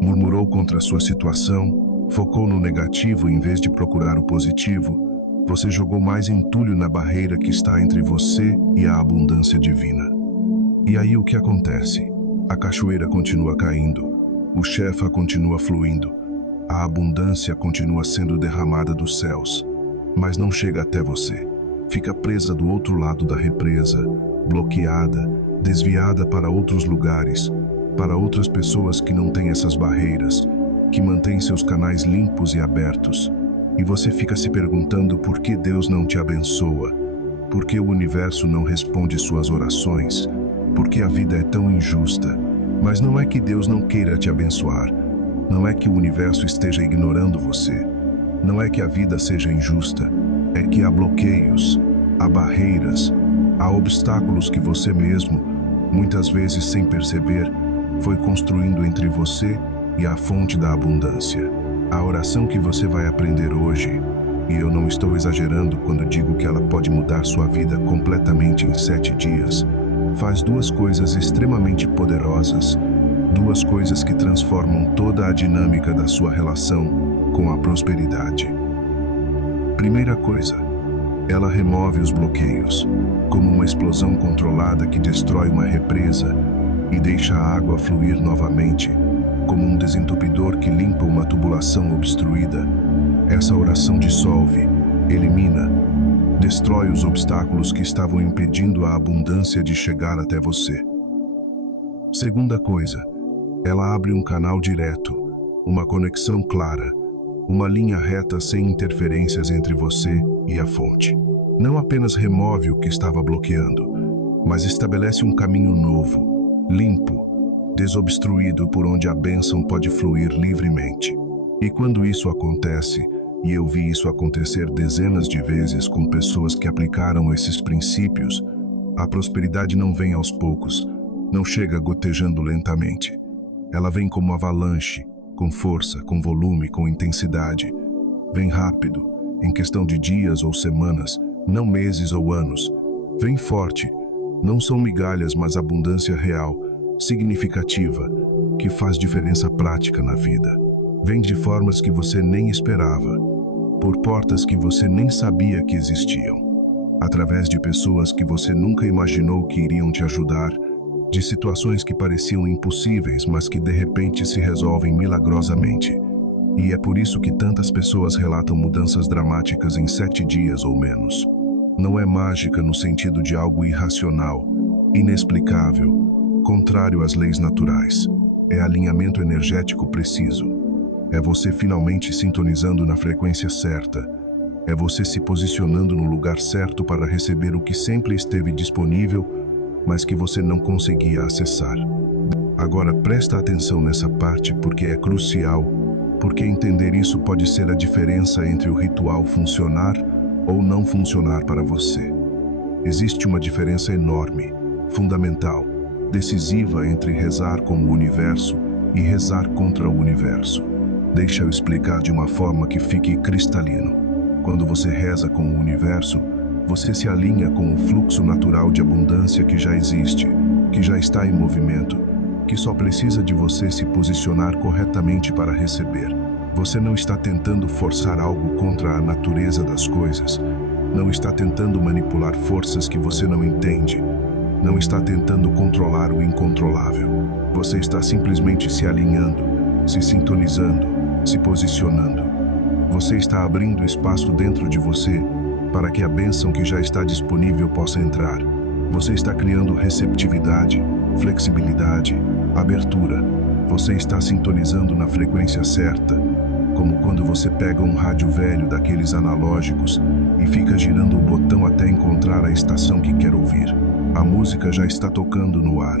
murmurou contra a sua situação, focou no negativo em vez de procurar o positivo, você jogou mais entulho na barreira que está entre você e a abundância divina. E aí o que acontece? A cachoeira continua caindo, o Shefa continua fluindo, a abundância continua sendo derramada dos céus, mas não chega até você. Fica presa do outro lado da represa, bloqueada, desviada para outros lugares, para outras pessoas que não têm essas barreiras, que mantêm seus canais limpos e abertos. E você fica se perguntando por que Deus não te abençoa, por que o universo não responde suas orações, por que a vida é tão injusta. Mas não é que Deus não queira te abençoar, não é que o universo esteja ignorando você, não é que a vida seja injusta, é que há bloqueios, há barreiras, há obstáculos que você mesmo, muitas vezes sem perceber, foi construindo entre você e a fonte da abundância. A oração que você vai aprender hoje, e eu não estou exagerando quando digo que ela pode mudar sua vida completamente em 7 dias, faz 2 coisas extremamente poderosas, 2 coisas que transformam toda a dinâmica da sua relação com a prosperidade. Primeira coisa, ela remove os bloqueios, como uma explosão controlada que destrói uma represa e deixa a água fluir novamente, como um desentupidor que limpa uma tubulação obstruída. Essa oração dissolve, elimina, destrói os obstáculos que estavam impedindo a abundância de chegar até você. Segunda coisa, ela abre um canal direto, uma conexão clara, uma linha reta sem interferências entre você e a fonte. Não apenas remove o que estava bloqueando, mas estabelece um caminho novo, limpo, desobstruído por onde a bênção pode fluir livremente. E quando isso acontece, e eu vi isso acontecer dezenas de vezes com pessoas que aplicaram esses princípios, a prosperidade não vem aos poucos, não chega gotejando lentamente. Ela vem como avalanche, com força, com volume, com intensidade. Vem rápido, em questão de dias ou semanas, não meses ou anos. Vem forte, não são migalhas, mas abundância real, significativa, que faz diferença prática na vida. Vem de formas que você nem esperava, por portas que você nem sabia que existiam, através de pessoas que você nunca imaginou que iriam te ajudar, de situações que pareciam impossíveis, mas que de repente se resolvem milagrosamente. E é por isso que tantas pessoas relatam mudanças dramáticas em 7 dias ou menos. Não é mágica no sentido de algo irracional, inexplicável, contrário às leis naturais. É alinhamento energético preciso. É você finalmente sintonizando na frequência certa. É você se posicionando no lugar certo para receber o que sempre esteve disponível, mas que você não conseguia acessar. Agora presta atenção nessa parte porque é crucial, porque entender isso pode ser a diferença entre o ritual funcionar ou não funcionar para você. Existe uma diferença enorme, fundamental, decisiva entre rezar com o universo e rezar contra o universo. Deixa eu explicar de uma forma que fique cristalino. Quando você reza com o universo, você se alinha com o fluxo natural de abundância que já existe, que já está em movimento, que só precisa de você se posicionar corretamente para receber. Você não está tentando forçar algo contra a natureza das coisas, não está tentando manipular forças que você não entende, não está tentando controlar o incontrolável. Você está simplesmente se alinhando, se sintonizando, se posicionando. Você está abrindo espaço dentro de você para que a bênção que já está disponível possa entrar. Você está criando receptividade, flexibilidade, abertura. Você está sintonizando na frequência certa. como quando você pega um rádio velho daqueles analógicos e fica girando o botão até encontrar a estação que quer ouvir. A música já está tocando no ar.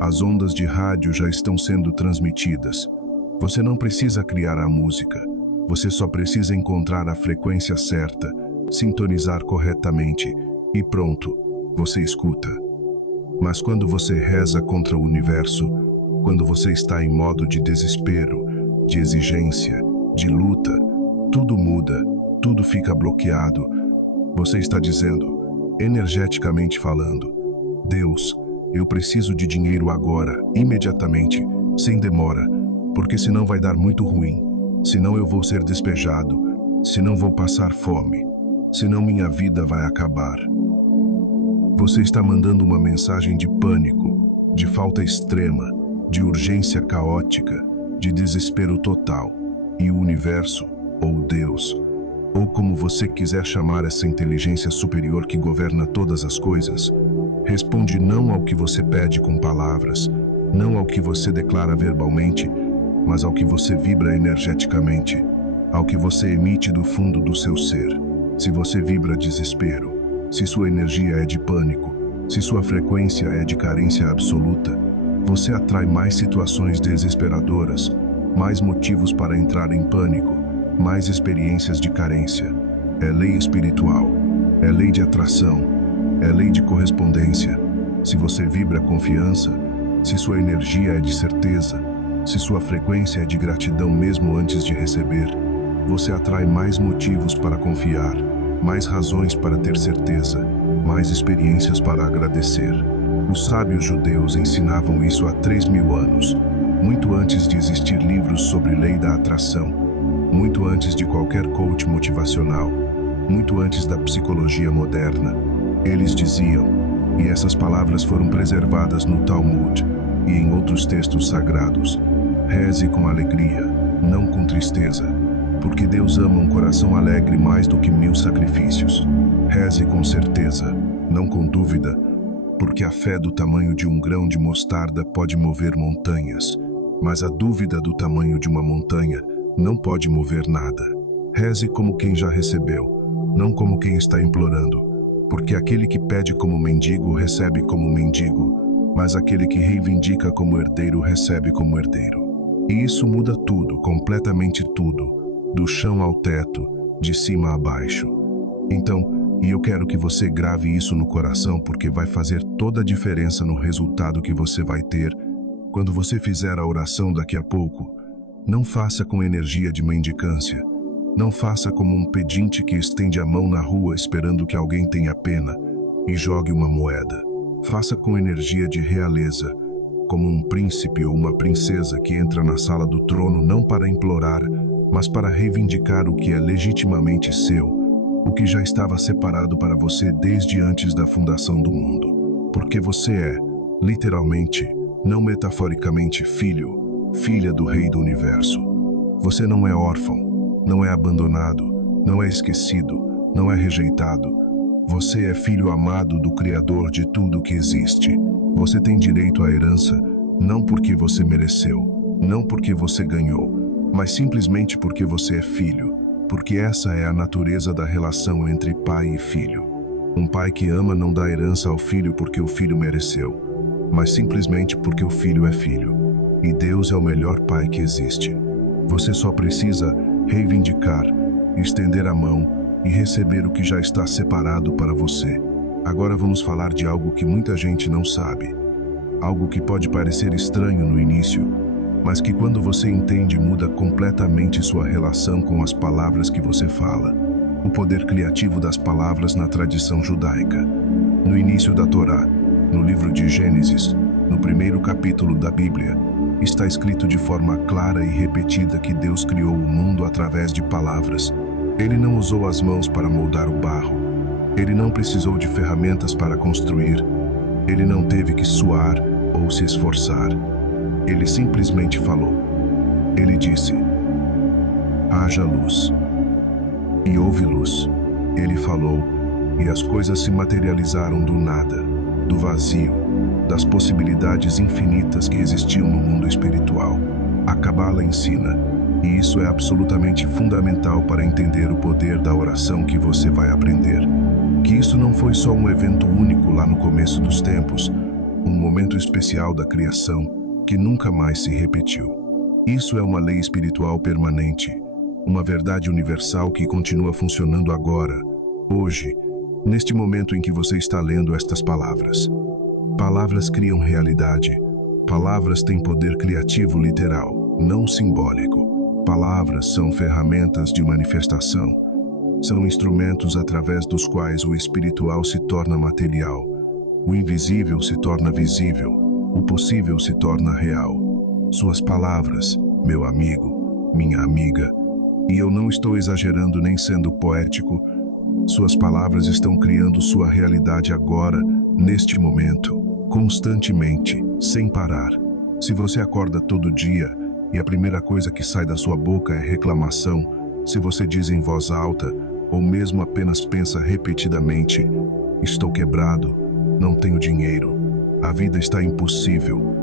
As ondas de rádio já estão sendo transmitidas. Você não precisa criar a música. Você só precisa encontrar a frequência certa, sintonizar corretamente e pronto, você escuta. Mas quando você reza contra o universo, quando você está em modo de desespero, de exigência, de luta, tudo muda, tudo fica bloqueado. Você está dizendo, energeticamente falando, Deus, eu preciso de dinheiro agora, imediatamente, sem demora, porque senão vai dar muito ruim, senão eu vou ser despejado, senão vou passar fome, senão minha vida vai acabar. Você está mandando uma mensagem de pânico, de falta extrema, de urgência caótica, de desespero total. E o universo, ou Deus, ou como você quiser chamar essa inteligência superior que governa todas as coisas, responde não ao que você pede com palavras, não ao que você declara verbalmente, mas ao que você vibra energeticamente, ao que você emite do fundo do seu ser. Se você vibra desespero, se sua energia é de pânico, se sua frequência é de carência absoluta, você atrai mais situações desesperadoras, mais motivos para entrar em pânico, mais experiências de carência. É lei espiritual, é lei de atração, é lei de correspondência. Se você vibra confiança, se sua energia é de certeza, se sua frequência é de gratidão mesmo antes de receber, você atrai mais motivos para confiar, mais razões para ter certeza, mais experiências para agradecer. Os sábios judeus ensinavam isso há 3.000 anos, muito antes de existir livros sobre lei da atração, muito antes de qualquer coach motivacional, muito antes da psicologia moderna. Eles diziam, e essas palavras foram preservadas no Talmud e em outros textos sagrados, reze com alegria, não com tristeza, porque Deus ama um coração alegre mais do que 1000 sacrifícios. Reze com certeza, não com dúvida, porque a fé do tamanho de um grão de mostarda pode mover montanhas, mas a dúvida do tamanho de uma montanha não pode mover nada. Reze como quem já recebeu, não como quem está implorando, porque aquele que pede como mendigo recebe como mendigo, mas aquele que reivindica como herdeiro recebe como herdeiro. E isso muda tudo, completamente tudo, do chão ao teto, de cima a baixo. Então, e eu quero que você grave isso no coração porque vai fazer toda a diferença no resultado que você vai ter quando você fizer a oração daqui a pouco. Não faça com energia de mendicância. Não faça como um pedinte que estende a mão na rua esperando que alguém tenha pena e jogue uma moeda. Faça com energia de realeza, como um príncipe ou uma princesa que entra na sala do trono não para implorar, mas para reivindicar o que é legitimamente seu, o que já estava separado para você desde antes da fundação do mundo. Porque você é, literalmente, não metaforicamente, filho, filha do Rei do Universo. Você não é órfão, não é abandonado, não é esquecido, não é rejeitado. Você é filho amado do Criador de tudo que existe. Você tem direito à herança, não porque você mereceu, não porque você ganhou, mas simplesmente porque você é filho, porque essa é a natureza da relação entre pai e filho. Um pai que ama não dá herança ao filho porque o filho mereceu, mas simplesmente porque o filho é filho. E Deus é o melhor pai que existe. Você só precisa reivindicar, estender a mão e receber o que já está separado para você. Agora vamos falar de algo que muita gente não sabe. Algo que pode parecer estranho no início, mas que quando você entende muda completamente sua relação com as palavras que você fala. O poder criativo das palavras na tradição judaica. No início da Torá, no livro de Gênesis, no primeiro capítulo da Bíblia, está escrito de forma clara e repetida que Deus criou o mundo através de palavras. Ele não usou as mãos para moldar o barro. Ele não precisou de ferramentas para construir. Ele não teve que suar ou se esforçar. Ele simplesmente falou. Ele disse, haja luz. E houve luz. Ele falou, e as coisas se materializaram do nada, do vazio, das possibilidades infinitas que existiam no mundo espiritual. A Cabala ensina, E isso é absolutamente fundamental para entender o poder da oração que você vai aprender. Que isso não foi só um evento único lá no começo dos tempos, um momento especial da criação que nunca mais se repetiu. Isso é uma lei espiritual permanente, uma verdade universal que continua funcionando agora, hoje, neste momento em que você está lendo estas palavras. Palavras criam realidade. Palavras têm poder criativo literal, não simbólico. Palavras são ferramentas de manifestação. São instrumentos através dos quais o espiritual se torna material, o invisível se torna visível, o possível se torna real. Suas palavras, meu amigo, minha amiga, e eu não estou exagerando nem sendo poético, suas palavras estão criando sua realidade agora, neste momento, constantemente, sem parar. Se você acorda todo dia e a primeira coisa que sai da sua boca é reclamação, se você diz em voz alta ou mesmo apenas pensa repetidamente, estou quebrado, não tenho dinheiro, a vida está impossível,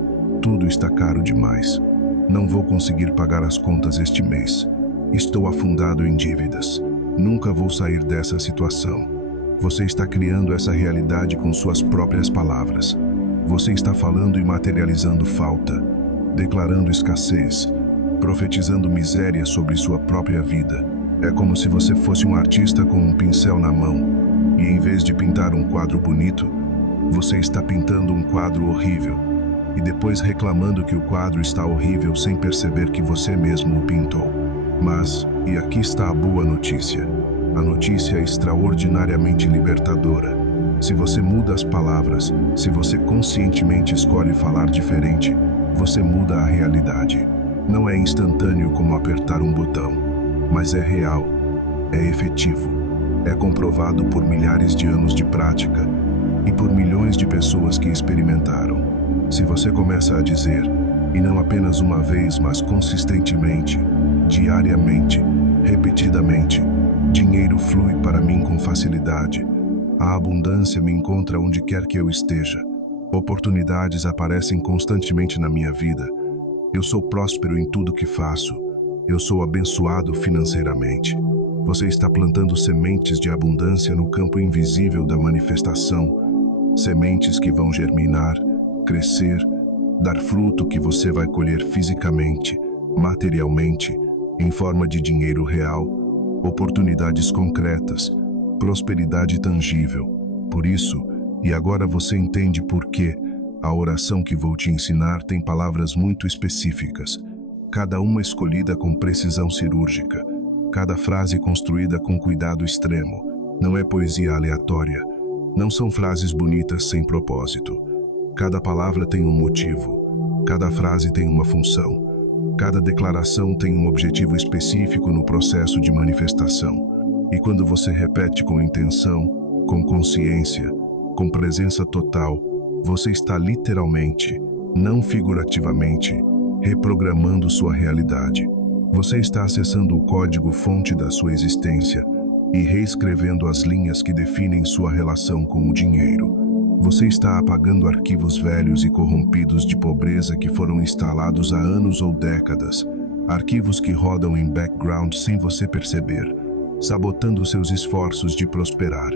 tudo está caro demais, não vou conseguir pagar as contas este mês, estou afundado em dívidas, nunca vou sair dessa situação. Você está criando essa realidade com suas próprias palavras. Você está falando e materializando falta, declarando escassez, profetizando miséria sobre sua própria vida. É como se você fosse um artista com um pincel na mão e, em vez de pintar um quadro bonito, você está pintando um quadro horrível e depois reclamando que o quadro está horrível sem perceber que você mesmo o pintou. Mas, e aqui está a boa notícia. A notícia é extraordinariamente libertadora. Se você muda as palavras, se você conscientemente escolhe falar diferente, você muda a realidade. Não é instantâneo como apertar um botão, mas é real, é efetivo, é comprovado por milhares de anos de prática e por milhões de pessoas que experimentaram. Se você começa a dizer, e não apenas uma vez, mas consistentemente, diariamente, repetidamente, dinheiro flui para mim com facilidade. A abundância me encontra onde quer que eu esteja. Oportunidades aparecem constantemente na minha vida. Eu sou próspero em tudo que faço. Eu sou abençoado financeiramente. Você está plantando sementes de abundância no campo invisível da manifestação. Sementes que vão germinar, crescer, dar fruto que você vai colher fisicamente, materialmente, em forma de dinheiro real, oportunidades concretas, prosperidade tangível. Por isso, e agora você entende por que a oração que vou te ensinar tem palavras muito específicas, cada uma escolhida com precisão cirúrgica, cada frase construída com cuidado extremo. Não é poesia aleatória, não são frases bonitas sem propósito. Cada palavra tem um motivo, cada frase tem uma função, cada declaração tem um objetivo específico no processo de manifestação. E quando você repete com intenção, com consciência, com presença total, você está literalmente, não figurativamente, reprogramando sua realidade. Você está acessando o código-fonte da sua existência e reescrevendo as linhas que definem sua relação com o dinheiro. Você está apagando arquivos velhos e corrompidos de pobreza que foram instalados há anos ou décadas, arquivos que rodam em background sem você perceber, sabotando seus esforços de prosperar,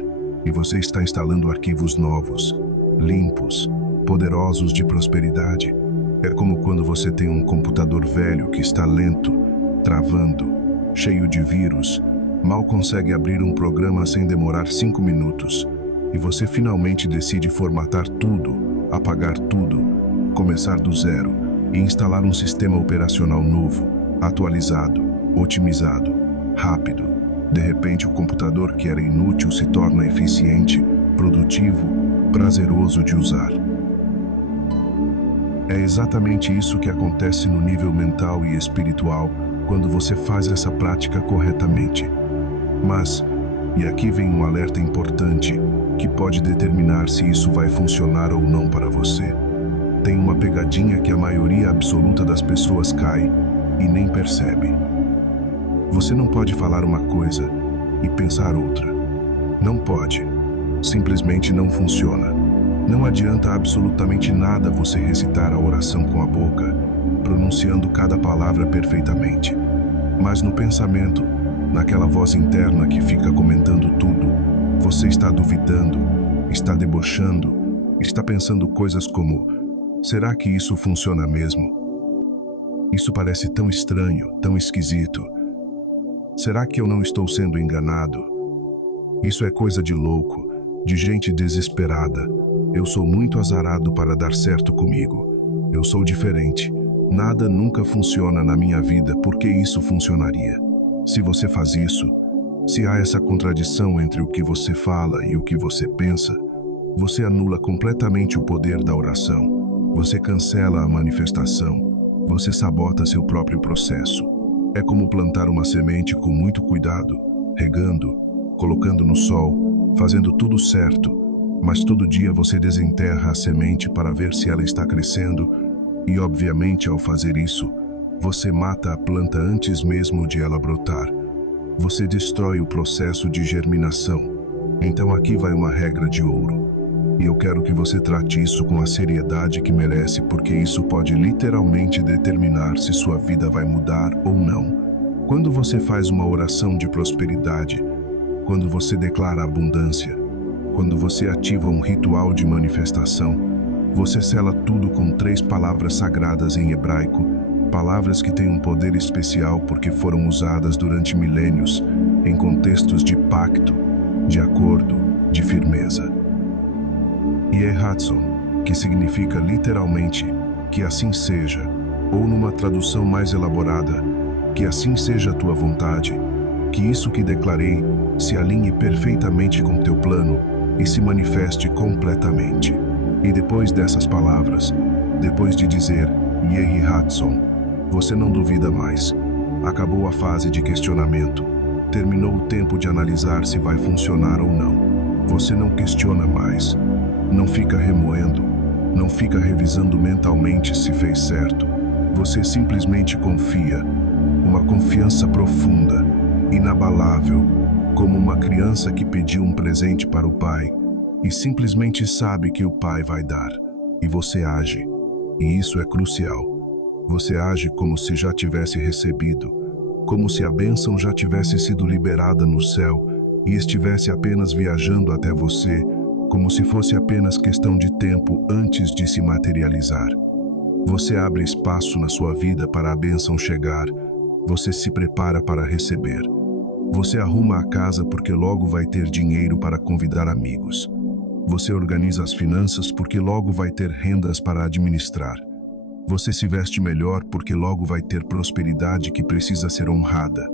e você está instalando arquivos novos, limpos, poderosos de prosperidade. É como quando você tem um computador velho que está lento, travando, cheio de vírus, mal consegue abrir um programa sem demorar 5 minutos, e você finalmente decide formatar tudo, apagar tudo, começar do zero e instalar um sistema operacional novo, atualizado, otimizado, rápido. De repente, o computador que era inútil se torna eficiente, produtivo, prazeroso de usar. É exatamente isso que acontece no nível mental e espiritual quando você faz essa prática corretamente. Mas, e aqui vem um alerta importante, que pode determinar se isso vai funcionar ou não para você. Tem uma pegadinha que a maioria absoluta das pessoas cai e nem percebe. Você não pode falar uma coisa e pensar outra. Não pode. Simplesmente não funciona. Não adianta absolutamente nada você recitar a oração com a boca, pronunciando cada palavra perfeitamente. Mas no pensamento, naquela voz interna que fica comentando tudo, você está duvidando, está debochando, está pensando coisas como: será que isso funciona mesmo? Isso parece tão estranho, tão esquisito. Será que eu não estou sendo enganado? Isso é coisa de louco, de gente desesperada. Eu sou muito azarado para dar certo comigo. Eu sou diferente. Nada nunca funciona na minha vida, porque isso funcionaria. Se você faz isso, se há essa contradição entre o que você fala e o que você pensa, você anula completamente o poder da oração. Você cancela a manifestação. Você sabota seu próprio processo. É como plantar uma semente com muito cuidado, regando, colocando no sol, fazendo tudo certo, mas todo dia você desenterra a semente para ver se ela está crescendo e, obviamente, ao fazer isso, você mata a planta antes mesmo de ela brotar. Você destrói o processo de germinação. Então aqui vai uma regra de ouro. E eu quero que você trate isso com a seriedade que merece, porque isso pode literalmente determinar se sua vida vai mudar ou não. Quando você faz uma oração de prosperidade, quando você declara abundância, quando você ativa um ritual de manifestação, você sela tudo com 3 palavras sagradas em hebraico, palavras que têm um poder especial porque foram usadas durante milênios em contextos de pacto, de acordo, de firmeza. Yehatson, que significa literalmente que assim seja, ou numa tradução mais elaborada, que assim seja a tua vontade, que isso que declarei se alinhe perfeitamente com teu plano e se manifeste completamente. E depois dessas palavras, depois de dizer Yehatson, você não duvida mais. Acabou a fase de questionamento. Terminou o tempo de analisar se vai funcionar ou não. Você não questiona mais. Não fica remoendo. Não fica revisando mentalmente se fez certo. Você simplesmente confia. Uma confiança profunda, inabalável, como uma criança que pediu um presente para o pai e simplesmente sabe que o pai vai dar. E você age. E isso é crucial. Você age como se já tivesse recebido, como se a bênção já tivesse sido liberada no céu e estivesse apenas viajando até você, como se fosse apenas questão de tempo antes de se materializar. Você abre espaço na sua vida para a bênção chegar. Você se prepara para receber. Você arruma a casa porque logo vai ter dinheiro para convidar amigos. Você organiza as finanças porque logo vai ter rendas para administrar. Você se veste melhor porque logo vai ter prosperidade que precisa ser honrada.